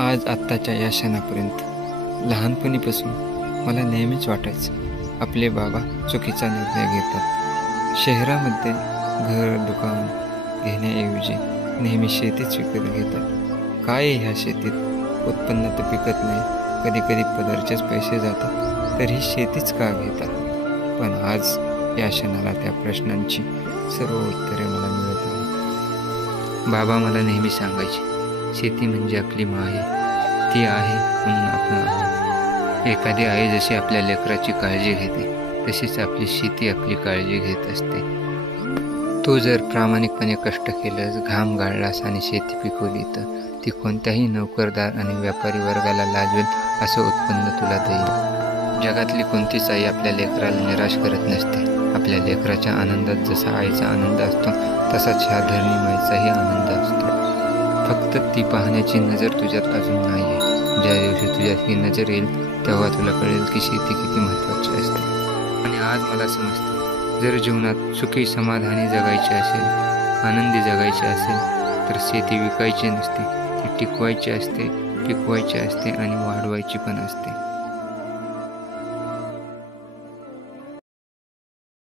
आज आत्ताच्या या क्षणापर्यंत लहानपणीपासून मला नेहमीच वाटायचं आपले बाबा चुकीचा निर्णय घेतात. शहरामध्ये घर दुकान घेण्याऐवजी नेहमी शेतीच विकत घेतात. काय ह्या शेतीत उत्पन्न तर पिकत नाही, कधी कधी पदरचेच पैसे जातात, तरी शेतीच का घेतात? पण आज या क्षणाला त्या प्रश्नांची सर्व उत्तरे मला मिळत आहेत. बाबा मला नेहमी सांगायचे, शेती म्हणजे आपली माय, ती आहे म्हणून आपण आहोत. एखादी आई जशी आपल्या लेकराची काळजी घेते, तशीच आपली शेती आपली काळजी घेत असते. तू जर प्रामाणिकपणे कष्ट केलंस, घाम गाळलास आणि शेती पिकवली, तर ती कोणत्याही नोकरदार आणि व्यापारी वर्गाला लाजवेल असं उत्पन्न तुला देईल. जगातली कोणतीच आई आपल्या लेकराला निराश करत नसते. आपल्या लेकराच्या आनंदात जसा आईचा आनंद असतो, तसाच ह्या धरणी माईचाही आनंद असतो. फक्त ती पाहण्याची नजर तुझ्यात अजून नाही आहे. ज्या दिवशी तुझ्यात ही नजर येईल, तेव्हा तुला कळेल की शेती किती महत्त्वाची असते. आणि आज मला समजतं, जर जीवनात सुखी समाधानी जगायचे असेल, आनंदी जगायचे असेल, तर शेती विकायची नसते, ती टिकवायची असते, पिकवायची असते आणि वाढवायची पण असते.